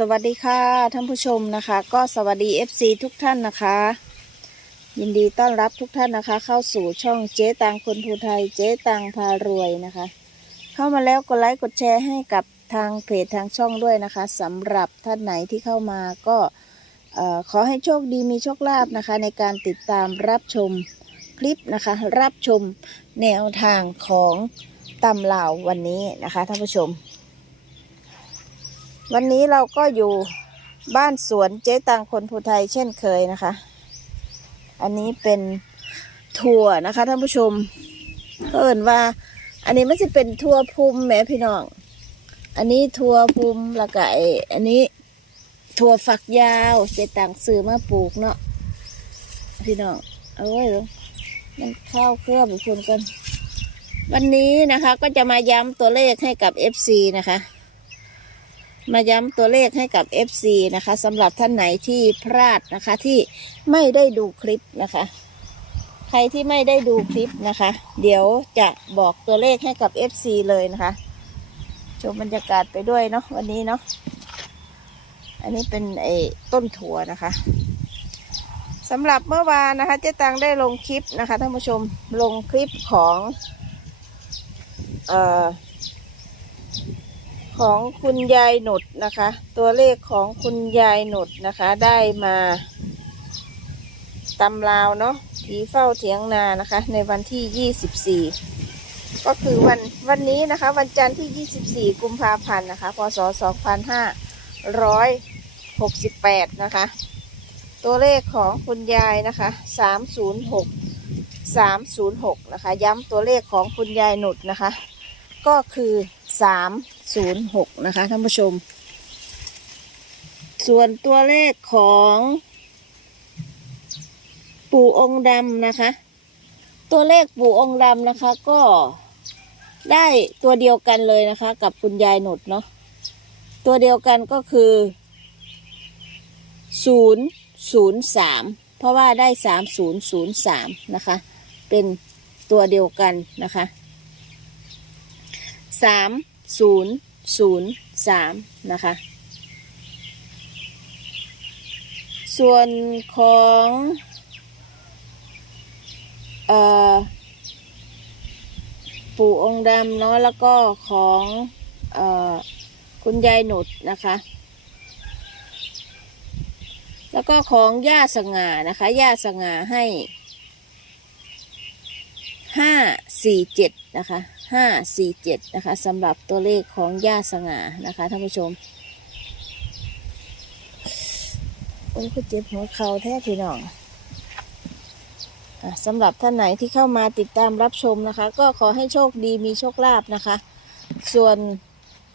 สวัสดีค่ะท่านผู้ชมนะคะ ก็สวัสดี FC ทุกท่านนะคะ ยินดีต้อนรับทุกท่านนะคะ เข้าสู่ช่องเจ๊ตังคนภูไทยเจ๊ตังพารวยนะคะ เข้ามาแล้วกดไลค์กดแชร์ให้กับทางเพจทางช่องด้วยนะคะสำหรับท่านไหนที่เข้ามาก็ขอให้โชคดีมีโชคลาภนะคะ ในการติดตามรับชมคลิปนะคะ รับชมแนวทางของตำลาววันนี้นะคะท่านผู้ชม วันนี้เราก็อยู่บ้านสวนเจ๊ตังคนภูไทยเช่นเคยนะคะ อันนี้เป็นถั่วนะคะท่านผู้ชมเขาเอ่นว่า อันนี้มันจะเป็นถั่วพุมแม่พี่น้อง อันนี้ถั่วพุมแล้วก็ไออันนี้ถั่วฝักยาวเจ๊ตังซื้อมาปลูกเนาะพี่น้องเอาไว้มันข้าวเครื่องไปคนกัน วันนี้นะคะก็จะมาย้ำตัวเลขให้กับ FC นะคะ มาย้ำตัวเลขให้กับ FC นะคะสำหรับท่านไหนที่พลาดนะคะที่ไม่ได้ดูคลิปนะคะ ใครที่ไม่ได้ดูคลิปนะคะ เดี๋ยวจะบอกตัวเลขให้กับ FC เลยนะคะ ชมบรรยากาศไปด้วยเนาะวันนี้เนาะอันนี้เป็นไอ้ต้นถั่วนะคะสำหรับเมื่อวานนะคะเจ๊ตังได้ลงคลิปนะคะท่านผู้ชมลงคลิปของเอ่อ ของคุณยายหนุดนะคะ ตัวเลขของคุณยายหนุดนะคะ ได้มาตำลาวเนาะผีเฝ้าเถียงนานะคะ ในวันที่ 24 ก็คือวันวันนี้นะคะ วันจันทร์ที่ 24 กุมภาพันธ์นะคะพศ 2568 นะคะ ตัวเลขของคุณยายนะคะ 306 306 นะคะ ย้ำตัวเลขของคุณยายหนุดนะคะ ก็คือ 306นะคะท่านผู้ชม ส่วนตัวเลขของ ปู่องค์ดำนะคะ ตัวเลขปู่องค์ดำนะคะก็ได้ตัวเดียวกันเลยนะคะ กับคุณยายหนุดเนาะตัวเดียวกันก็คือ003เพราะว่าได้3003นะคะ เป็นตัวเดียวกันนะคะสาม ศูนย์ศูนย์สามนะคะ ส่วนของเอ่อปู่องค์ดำเนาะแล้วก็ของเอ่อคุณยายหนุดนะคะ แล้วก็ของย่าสง่านะคะย่าสง่าให้ห้าสี่เจ็ดนะคะ ห้าสี่เจ็ดนะคะสำหรับตัวเลขของย่าสง่านะคะท่านผู้ชม โอ้ยคือเจ็บหัวเข่าแท้พี่น้องอสำหรับท่านไหนที่เข้ามาติดตามรับชมนะคะ ก็ขอให้โชคดีมีโชคลาภนะคะ ส่วน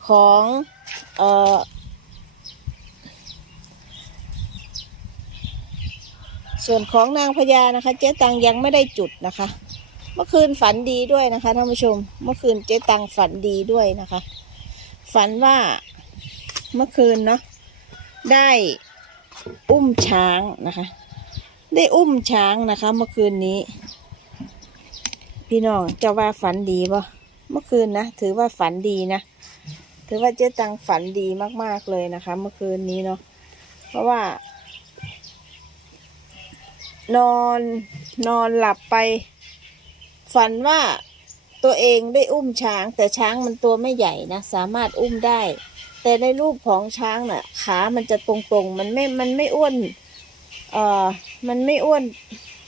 ของเอ่อส่วนของนางพญานะคะ เจ๊ตังยังไม่ได้จุดนะคะ มื่อคืนฝันดีด้วยนะคะท่านผู้ชม เมื่อคืนเจ๊ตังฝันดีด้วยนะคะ ฝันว่าเมื่อคืนเนาะได้อุ้มช้างนะคะ ได้อุ้มช้างนะคะ เมื่อคืนนี้ พี่น้องจะว่าฝันดีปะเมื่อคืนนะถือว่าฝันดีนะถือว่าเจ๊ตังฝันดีมากๆเลยนะคะ เมื่อคืนนี้เนาะเพราะว่า นอนนอนหลับไป ฝันว่าตัวเองได้อุ้มช้าง แต่ช้างมันตัวไม่ใหญ่นะสามารถอุ้มได้ แต่ในรูปของช้างน่ะ ขามันจะตรงๆ มันไม่ มันไม่อ้วน เอ่อ มันไม่อ้วน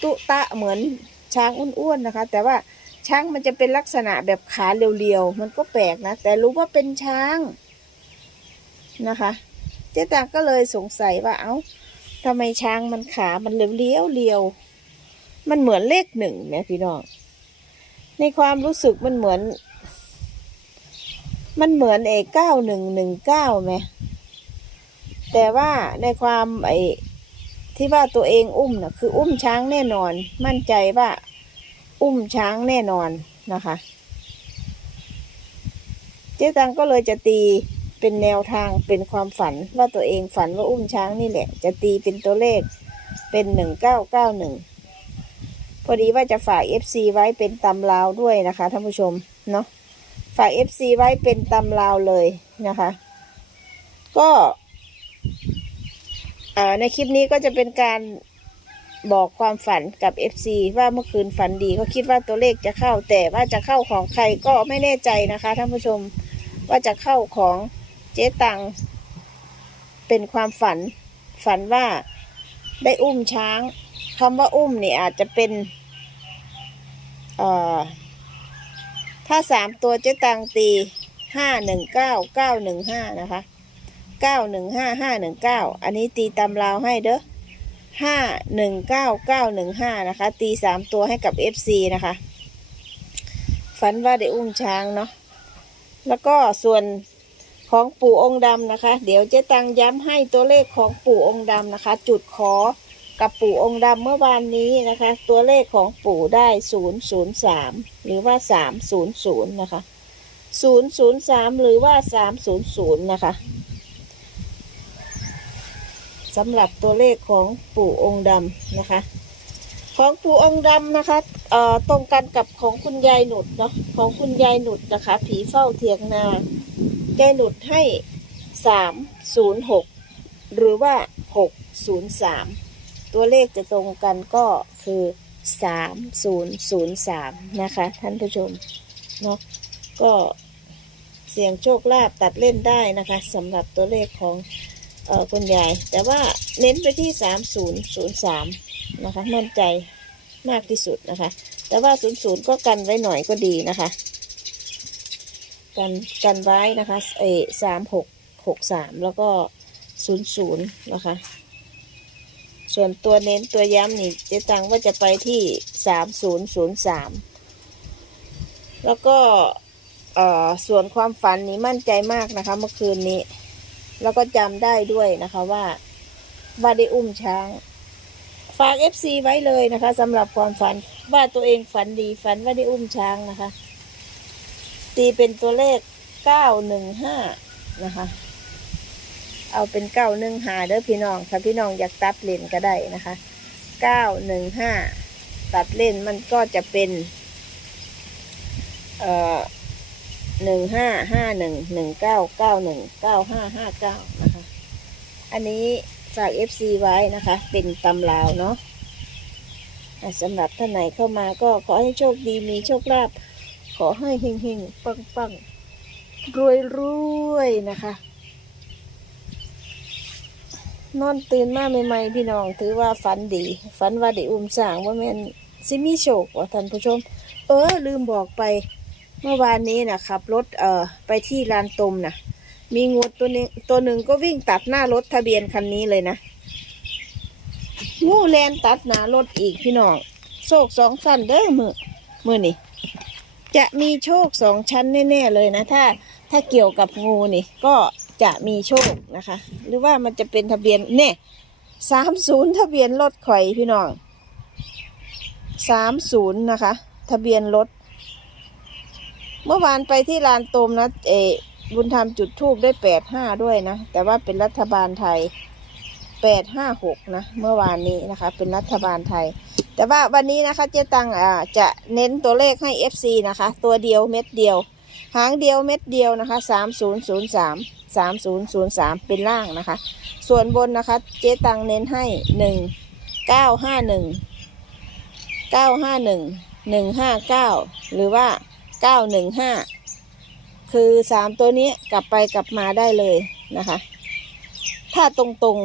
ตุตะเหมือนช้างอ้วนๆนะคะ แต่ว่าช้างมันจะเป็นลักษณะแบบขาเรียวๆ มันก็แปลกนะ แต่รู้ว่าเป็นช้างนะคะ เจ๊ตาก็เลยสงสัยว่าเอ้าทำไมช้างมันขา มันเรียวๆเรียว มันเหมือนเลขหนึ่งเนี่ยพี่น้อง ในความรู้สึกมันเหมือน มันเหมือนเอเก้าหนึ่งหนึ่งเก้าไหมแต่ว่าในความไอที่ว่าตัวเองอุ้มน่ะ คืออุ้มช้างแน่นอน มั่นใจว่า อุ้มช้างแน่นอนนะคะ เจ๊ตังก็เลยจะตีเป็นแนวทางเป็นความฝันว่าตัวเองฝันว่าอุ้มช้างนี่แหละ จะตีเป็นตัวเลขเป็นหนึ่งเก้าเก้าหนึ่ง พอดีว่าจะฝาก FC ไว้เป็นตำลาวด้วยนะคะท่านผู้ชมเนาะฝาก FC ไว้เป็นตำลาวเลยนะคะ ก็ในคลิปนี้ก็จะเป็นการบอกความฝันกับ FC ว่าเมื่อคืนฝันดีก็คิดว่าตัวเลขจะเข้าแต่ว่าจะเข้าของใครก็ไม่แน่ใจนะคะท่านผู้ชมว่าจะเข้าของเจ๊ตังเป็นความฝันฝันว่าได้อุ้มช้าง คำว่าอุ้มเนี่ยอาจจะเป็นถ้าสามตัวเจ๊ตังตีห้าหนึ่งเก้าเก้าหนึ่งห้านะคะเก้าหนึ่งห้าห้าหนึ่งเก้าอันนี้ตีตำราวให้เด้อห้าหนึ่งเก้าเก้าหนึ่งห้านะคะ ตีสามตัวให้กับ FC นะคะ ฝันว่าได้อุ้มช้างเนาะแล้วก็ส่วนของปู่องค์ดำนะคะ เดี๋ยวเจ๊ตังย้ำให้ตัวเลขของปู่องค์ดำนะคะ จุดขอ กับปู่องค์ดำเมื่อวานนี้นะคะ ตัวเลขของปู่ได้ศูนย์ศูนย์สามหรือว่าสามศูนย์ศูนย์นะคะศูนย์ศูนย์สามหรือว่าสามศูนย์ศูนย์นะคะสำหรับตัวเลขของปู่องค์ดำนะคะ ของปู่องค์ดำนะคะเอ่อตรงกันกับของคุณยายหนุดเนาะของคุณยายหนุดนะคะ ผีเฝ้าเถียงนายายหนุดให้สามศูนย์หกหรือว่าหกศูนย์สาม ตัวเลขจะตรงกันก็คือสามศูนย์ศูนย์สามนะคะ ท่านผู้ชมเนาะก็เสี่ยงโชคลาภตัดเล่นได้นะคะสำหรับตัวเลขของเอ่อคุณยาย แต่ว่าเน้นไปที่สามศูนย์ศูนย์สามนะคะ มั่นใจมากที่สุดนะคะ แต่ว่าศูนย์ศูนย์ก็กันไว้หน่อยก็ดีนะคะ กันกันไว้นะคะเอสามหกหกสามแล้วก็ศูนย์ศูนย์นะคะ ส่วนตัวเน้นตัวย้ำนี่เจ๊ตังว่าจะไปที่สามศูนย์ศูนย์สามแล้วก็เอ่อส่วนความฝันนี้มั่นใจมากนะคะ เมื่อคืนนี้ แล้วก็จำได้ด้วยนะคะว่าว่าได้อุ้มช้าง ฝากเอฟซีไว้เลยนะคะสำหรับความฝันว่าตัวเองฝันดีฝันว่าได้อุ้มช้างนะคะ ตีเป็นตัวเลขเก้าหนึ่งห้านะคะ เอาเป็นเก้าหนึ่งห้าเด้อพี่น้องถ้าพี่น้องอยากตัดเล่นก็ได้นะคะเก้าหนึ่งห้าตัดเล่นมันก็จะเป็นเอ่อหนึ่งห้าห้าหนึ่งหนึ่งเก้าเก้าหนึ่งเก้าห้าห้าเก้านะคะ อันนี้ฝาก FC ไว้นะคะ เป็นตำราวเนาะสำหรับท่านไหนเข้ามาก็ขอให้โชคดีมีโชคลาภขอให้เฮงเฮงปังปังรวยรวยๆนะคะ นอนตื่นมาใหม่ๆพี่น้อง ถือว่าฝันดีฝันว่าได้อุ้มสร้างว่าแม่นซิมีโชคว่ะท่านผู้ชม เออ ลืมบอกไป เมื่อวานนี้นะขับรถเอ่อไปที่ลานตมนะมีงูตัวนึงตัวหนึ่งก็วิ่งตัดหน้ารถทะเบียนคันนี้เลยนะงูแลนตัดหน้ารถอีกพี่น้องโศกสองสั้นเด้อมือมือนี่จะมีโชคสองชั้นแน่ๆเลยนะ ถ้าถ้าเกี่ยวกับงูนี่ ก็ จะมีโชคนะคะ หรือว่ามันจะเป็นทะเบียนเนี่ยสามศูนย์ทะเบียนรถข่อยพี่น้องสามศูนย์นะคะ ทะเบียนรถ เมื่อวานไปที่ลานตมนะเออบุญธรรมจุดทูบได้แปดห้าด้วยนะ แต่ว่าเป็นรัฐบาลไทยแปดห้าหกนะ เมื่อวานนี้นะคะ เป็นรัฐบาลไทย แต่ว่าวันนี้นะคะเจ๊ตังอ่าจะเน้นตัวเลขให้ FC นะคะ ตัวเดียวเม็ดเดียว หางเดียวเม็ดเดียวนะคะสามศูนย์ศูนย์สามสามศูนย์ศูนย์สามเป็นล่างนะคะ ส่วนบนนะคะ เจ๊ตังเน้นให้หนึ่งเก้าห้าหนึ่งเก้าห้าหนึ่งหนึ่งห้าเก้าหรือว่าเก้าหนึ่งห้าคือสามตัวนี้กลับไปกลับมาได้เลยนะคะ ถ้าตรงตรง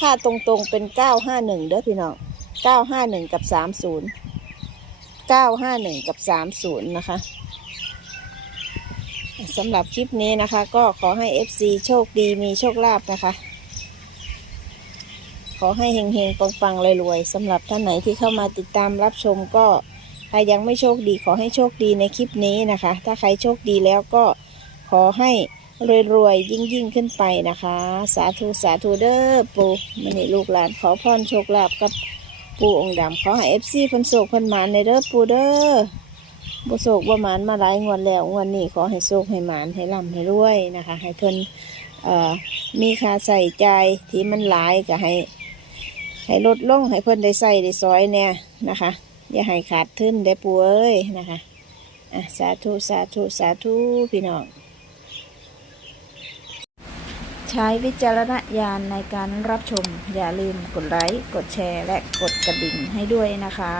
ถ้าตรงตรงเป็นเก้าห้าหนึ่งเด้อพี่น้องเก้าห้าหนึ่งกับสามศูนย์เก้าห้าหนึ่งกับสามศูนย์นะคะ สำหรับคลิปนี้นะคะ ก็ขอให้ FC โชคดีมีโชคลาภนะคะ ขอให้เฮงๆปังๆรวยๆสำหรับท่านไหนที่เข้ามาติดตามรับชมก็ใครยังไม่โชคดีขอให้โชคดีในคลิปนี้นะคะ ถ้าใครโชคดีแล้วก็ขอให้รวยๆยิ่งๆขึ้นไปนะคะ สาธุสาธุเด้อปูมันนี่ลูกหลานขอพรโชคลาภกับปูองค์ดำขอให้เอฟซีพิ่นโศกพิ่นหมานในเด้อปูเด้อ บ่โศกบ่หมานมาหลายงวดแล้วงวดนี้ขอให้โศกให้หมานให้ร่ำให้รวยนะคะ ให้เพิ่นเอ่อมีค่าใส่ใจที่มันหลายก็ให้ ให้ลดลงให้เพิ่นได้ใส่ได้ซอยเนี่ยนะคะ อย่าให้ขาดทุนได้ปูเอ้ยนะคะอะสาธุสาธุสาธุพี่น้องใช้วิจารณญาณในการรับชม อย่าลืมกดไลค์กดแชร์ และกดกระดิ่งให้ด้วยนะคะ